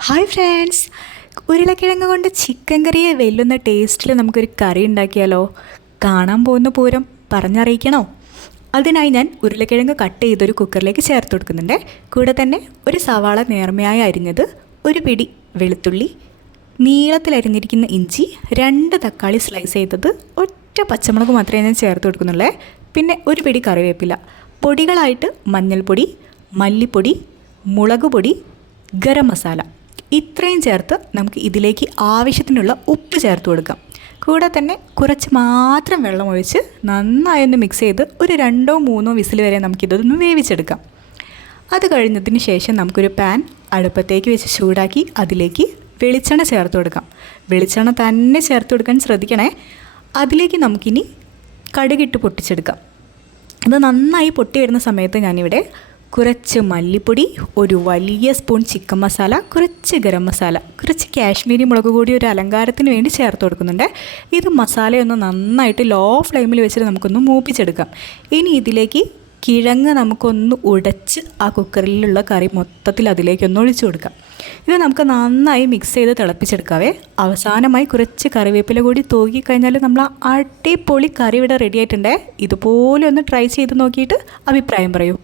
Hi friends ഉരുളക്കിഴങ്ങ് കൊണ്ട് chicken കറിയെ വെല്ലുന്ന ടേസ്റ്റിൽ നമുക്കൊരു കറി ഉണ്ടാക്കിയാലോ? കാണാൻ പോകുന്ന പൂരം പറഞ്ഞറിയിക്കണോ? അതിനായി ഞാൻ ഉരുളക്കിഴങ്ങ് കട്ട് ചെയ്തൊരു കുക്കറിലേക്ക് ചേർത്ത് കൊടുക്കുന്നുണ്ട്. കൂടെ തന്നെ ഒരു സവാള നേർമയായി അരിഞ്ഞത് ഒരു പിടി വെളുത്തുള്ളി നീളത്തിൽ അരിഞ്ഞിരിക്കുന്ന ഇഞ്ചി രണ്ട് തക്കാളി സ്ലൈസ് ചെയ്തത് ഒറ്റ പച്ചമുളക് മാത്രമേ ഞാൻ ചേർത്ത് കൊടുക്കുന്നുള്ളൂ. പിന്നെ ഒരു പിടി കറിവേപ്പില പൊടികളായിട്ട് മഞ്ഞൾപ്പൊടി മല്ലിപ്പൊടി മുളക് പൊടി ഗരം മസാല. ഇത്രയും ചേർത്ത് നമുക്ക് ഇതിലേക്ക് ആവശ്യത്തിനുള്ള ഉപ്പ് ചേർത്ത് കൊടുക്കാം. കൂടെ തന്നെ കുറച്ച് മാത്രം വെള്ളം ഒഴിച്ച് നന്നായി ഒന്ന് മിക്സ് ചെയ്ത് ഒരു രണ്ടോ മൂന്നോ വിസിൽ വരെ നമുക്കിതൊന്ന് വേവിച്ചെടുക്കാം. അത് കഴിഞ്ഞതിന് ശേഷം നമുക്കൊരു പാൻ അടുപ്പത്തേക്ക് വെച്ച് ചൂടാക്കി അതിലേക്ക് വെളിച്ചെണ്ണ ചേർത്ത് കൊടുക്കാം. വെളിച്ചെണ്ണ തന്നെ ചേർത്ത് കൊടുക്കാൻ ശ്രദ്ധിക്കണേ. അതിലേക്ക് നമുക്കിനി കടുകിട്ട് പൊട്ടിച്ചെടുക്കാം. ഇത് നന്നായി പൊട്ടി വരുന്ന സമയത്ത് ഞാനിവിടെ കുറച്ച് മല്ലിപ്പൊടി ഒരു വലിയ സ്പൂൺ ചിക്കൻ മസാല കുറച്ച് ഗരം മസാല കുറച്ച് കാശ്മീരി മുളക് കൂടി ഒരു അലങ്കാരത്തിന് വേണ്ടി ചേർത്ത് കൊടുക്കുന്നുണ്ട്. ഇത് മസാലയൊന്ന് നന്നായിട്ട് ലോ ഫ്ലെയിമിൽ വെച്ചിട്ട് നമുക്കൊന്ന് മൂപ്പിച്ചെടുക്കാം. ഇനി ഇതിലേക്ക് കിഴങ്ങ് നമുക്കൊന്ന് ഉടച്ച് ആ കുക്കറിലുള്ള കറി മൊത്തത്തിൽ അതിലേക്കൊന്ന് ഒഴിച്ചു കൊടുക്കാം. ഇത് നമുക്ക് നന്നായി മിക്സ് ചെയ്ത് തിളപ്പിച്ചെടുക്കാവേ. അവസാനമായി കുറച്ച് കറിവേപ്പില കൂടി തൂക്കി കഴിഞ്ഞാൽ നമ്മൾ അടിപൊളി കറി ഇവിടെ റെഡി ആയിട്ടുണ്ടേ. ഇതുപോലെ ഒന്ന് ട്രൈ ചെയ്ത് നോക്കിയിട്ട് അഭിപ്രായം പറയൂ.